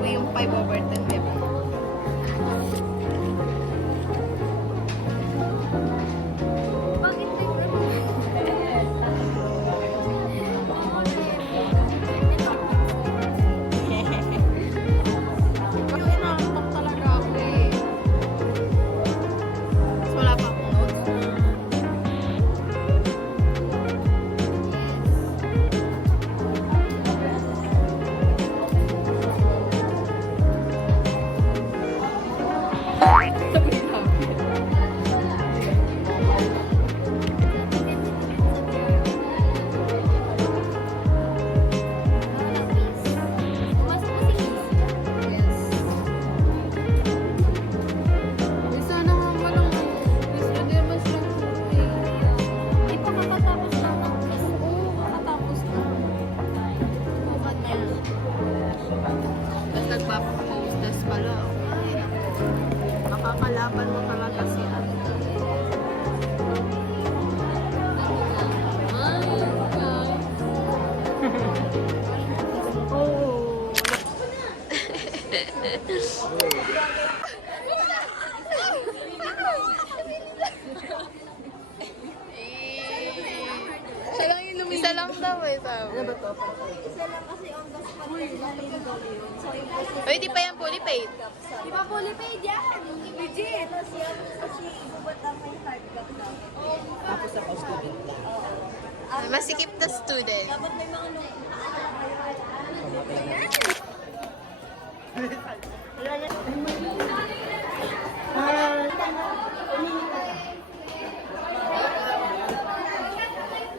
bawi yung 5/10, diba? Nagpa-hostess pala. Ay, makakalaban mo talaga si Ate. Oh. Isa lang daw eh. Ano ba to? Isa lang kasi on the spot yung yun. So, impossible. Uy, di pa yan fully paid. Di ba fully paid yan? Legit. Kasi ibubat lang may hard cap lang. Tapos sa student lang. Masikip na student. Dapat may mga nung...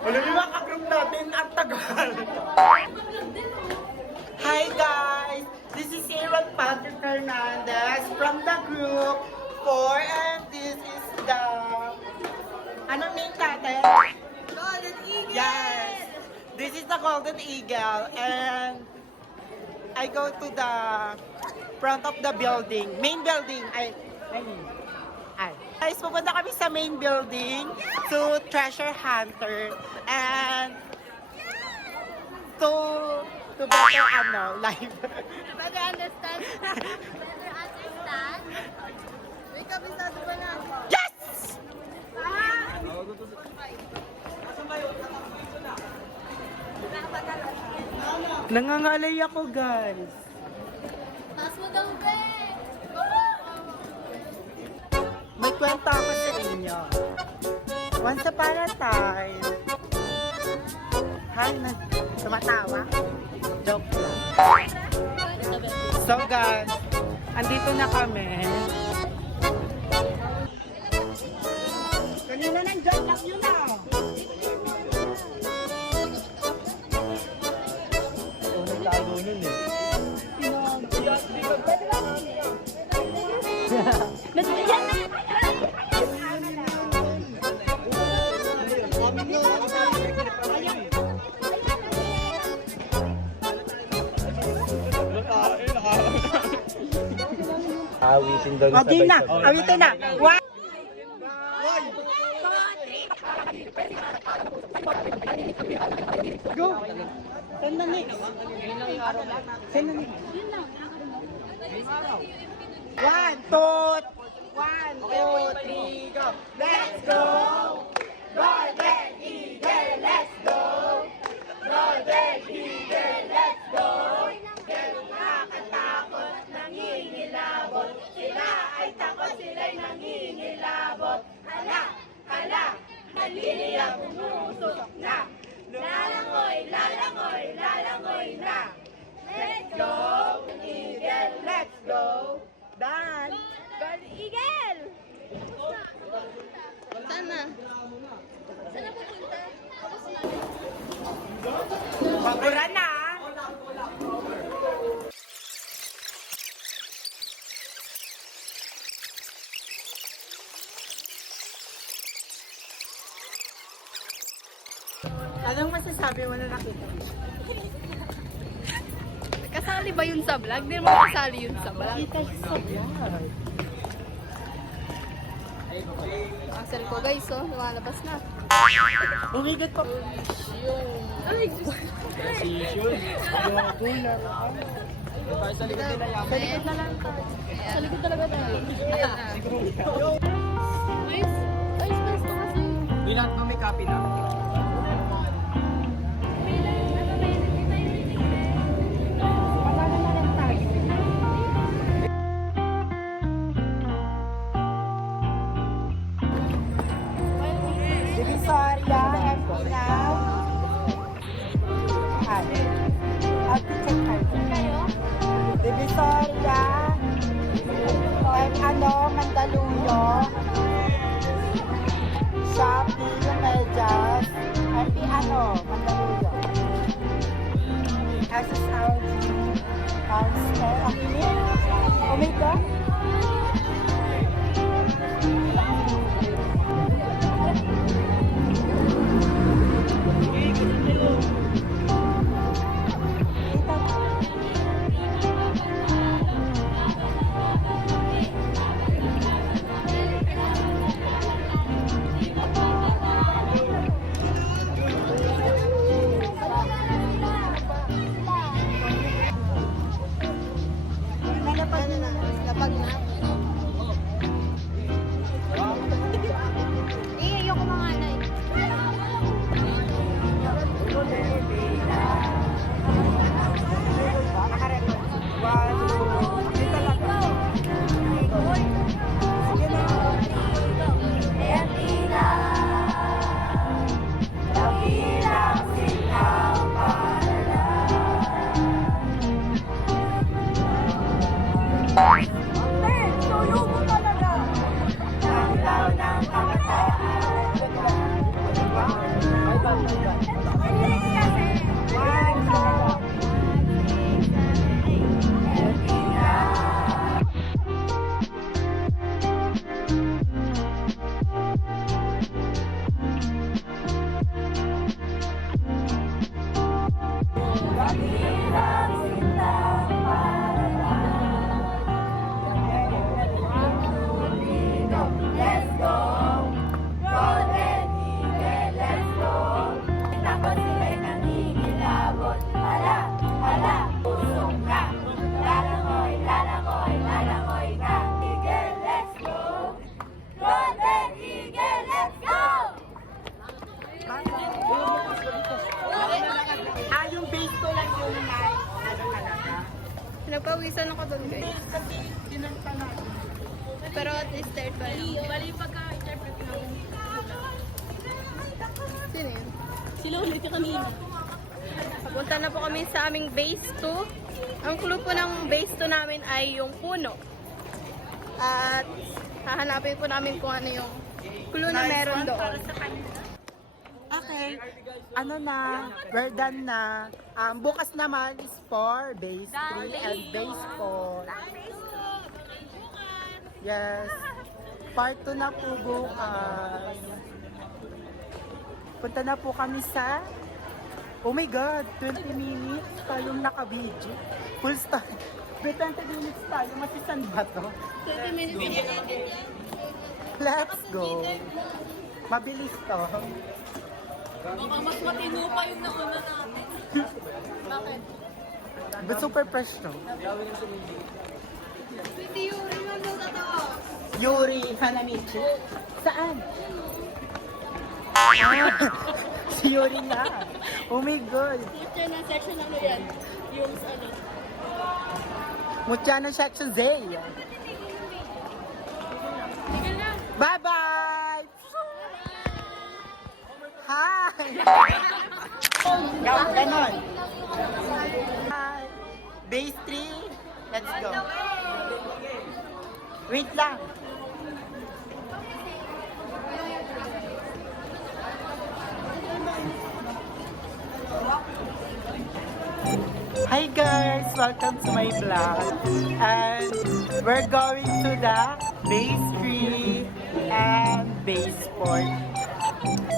Wala yung mga ka-group natin, ang tagal. Hi guys! This is Aaron Patrick Fernandez from the group 4 and this is the... Anong name natin? Golden Eagle! Yes! This is the Golden Eagle and I go to the front of the building. Main building. Ay. Guys, pupunta kami sa main building to Treasure Hunter and to better live. Better understand? Better understand? May kabisado ba na? Yes! Nangangalay ako, guys. Taas mo daw, be! May kwento ako sa inyo. Once upon a time. Hi, tumatawa. Joke lang. So guys, andito na kami. Kanina nandiyan lang yun ah. Nagtago nun eh. Yan na! Awitin daw Okay na, awitin na. One. Go. Send the next. Send the next. 1, 2, 3, go. Let's go. Golden Eagle, let's go. Golden Eagle, let's go. Nakakatakot, nangingilabot. Sila ay takot, sila'y nangingilabot. Hala, hala, haliliya, pumusok na. Lalangoy, lalangoy, lalangoy na. Let's go, Eagle, let's go. Dan. Golden Eagle! Sana. Saan na pupunta? Pagura na. Anong masasabi mo na nakita? Kasali ba yun sa vlog? Hindi naman kasali yun sa vlog. Kita sa vlog. Asal ko guys, oh. Lumalabas na. Umigat pa. Decision. Yung tula. Sa likod nila yan. Sa likod na lang tayo. Sa likod talaga tayo. Guys, best kasi. Bilang mo may copy na. Divisoria, MP na. Divisoria, Mandaluyong, Shopee, yung medyas, MP Mandaluyong. SSLG, House, Akilit, Omega. Lapag na. Ayoko mga anay. Yung base ko lang yung Napawisan ako doon guys. Pero at least third pa lang. Bali pagka-interpret ng Sino yun? sila ulit yung kanina. Papunta na po kami sa aming base 2. Ang clue po ng base 2 namin ay yung puno. At hahanapin po namin kung ano yung clue na meron doon. Okay. Ano na, we're done na. Bukas naman is for base 3 and base 4. Yes. Part 2 na po bukas. Punta na po kami sa... Oh my God, 20 minutes tayong naka-video. Full stop. May 20 minutes tayo. Masisan ba to? 30 minutes. Let's go. Mabilis to. Baka mas matino pa yung nauna natin. Bakit? But super fresh to. Hindi yung remember totoo. Yuri Hanamichi. Saan? Si Yuri na. Oh my God. Ito na section ano yan? Yung ano. Mutya na section Z. Bye-bye! Hi! Ganon. Hi! Base 3, let's go. Wait lang. Hi guys! Welcome to my vlog. And we're going to the base 3 and base 4.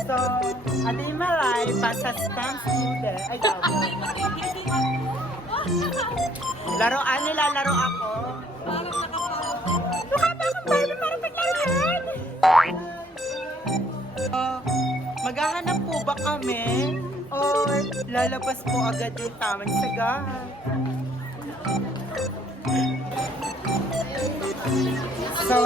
So, ano yung malay, basta stamp student. Ay, daw. Laruan, nilalaro ako. Parang nakapalo. Mukha ba akong Barbie para paglaruan? Maghahanap po ba kami? Or lalabas po agad yung tamang sagahan? So,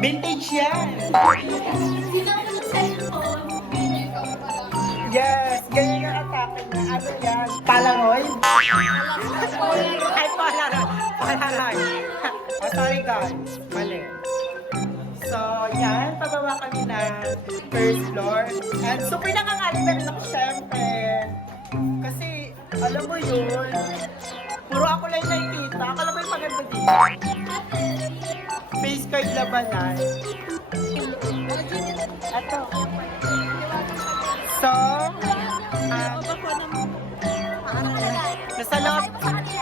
vintage yan. Yes, ganyan yung atake niya. Ano yan? Palaroy? Ay, palaroy. Palaroy. Oh, sorry guys. Mali. So, yan. Pababa kami na first floor. And super nakakalimutan ako syempre. Kasi, alam mo yun, puro ako lang nakikita. Akala mo yung maganda dito. Face card labanan. Ito. So,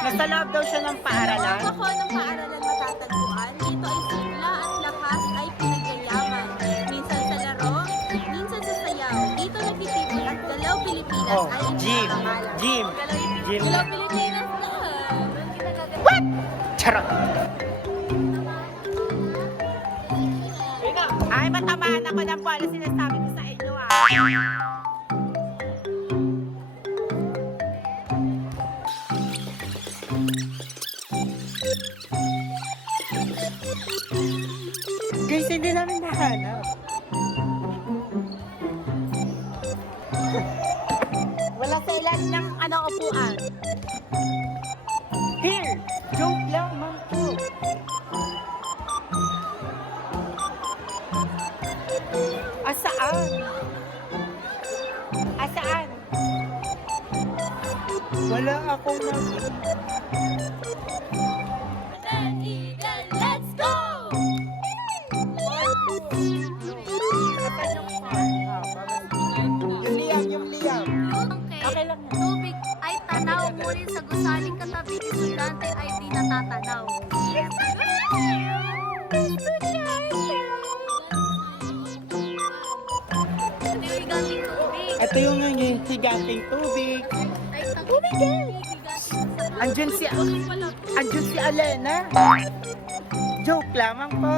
nasa loob daw siya ng paaralan. Ako ng paaralan matatagpuan. Dito ay sigla at lakas ay pinagyayaman. Minsan sa laro, minsan sa sayaw. Dito nagtitipon at Galaw Pilipinas Oh, ay gym. pinakapangalan. Gym. Gym. Galaw Pilipinas na. What? Charot. Ay, matamaan ako ng bola. Sinasabi ko sa inyo Guys, hindi namin nahanap. Wala sa ilan ng upuan. Here! Joke lang, ma'am po. Asaan? Asaan? Wala akong Let's go! Yung liyam, yung liyam. Okay. Okay lang yan. Tubig ay tanaw, ngunit sa gusaling katabi ni estudyante ay di natatanaw. Higanting tubig. Ito yung higanting tubig. Ay, tubig yan. Andyan si Alena. Joke lamang po.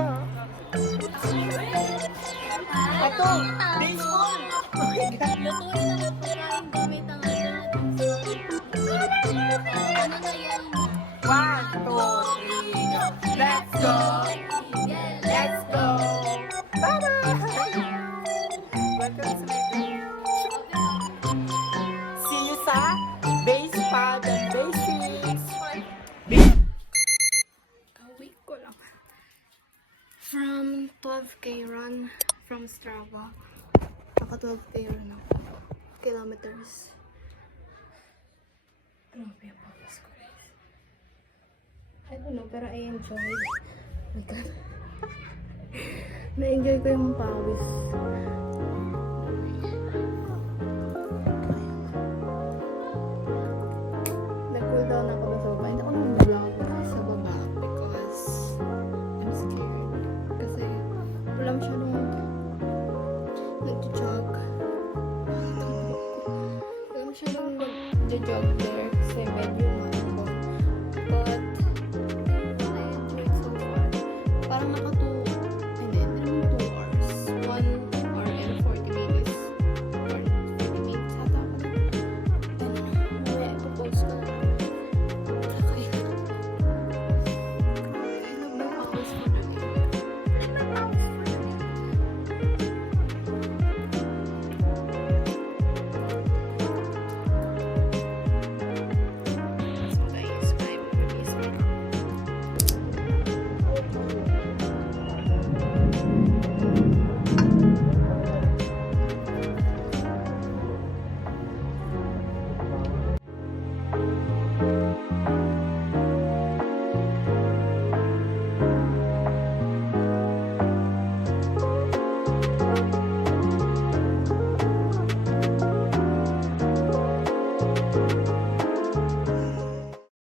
Ito, baseball. Oh my God. Lutuin na ng pagkain gamit ang ano na yan? 1, 2, 3, let's go. Let's go. Bye-bye. Welcome to my vlog. See you sa base pad and basics. Kawik ko lang. From 12K run from Strava. Naka 12K run ako. Kilometers. Grabe ang pawis ko guys. I don't know, pero I enjoy. Oh my God. Na-enjoy ko yung pawis. Nag-cool down ako sa baba. Hindi ako nag-vlog sa baba because I'm scared. Kasi wala masyadong nag-jog. Wala masyadong nag-jog there kasi medyo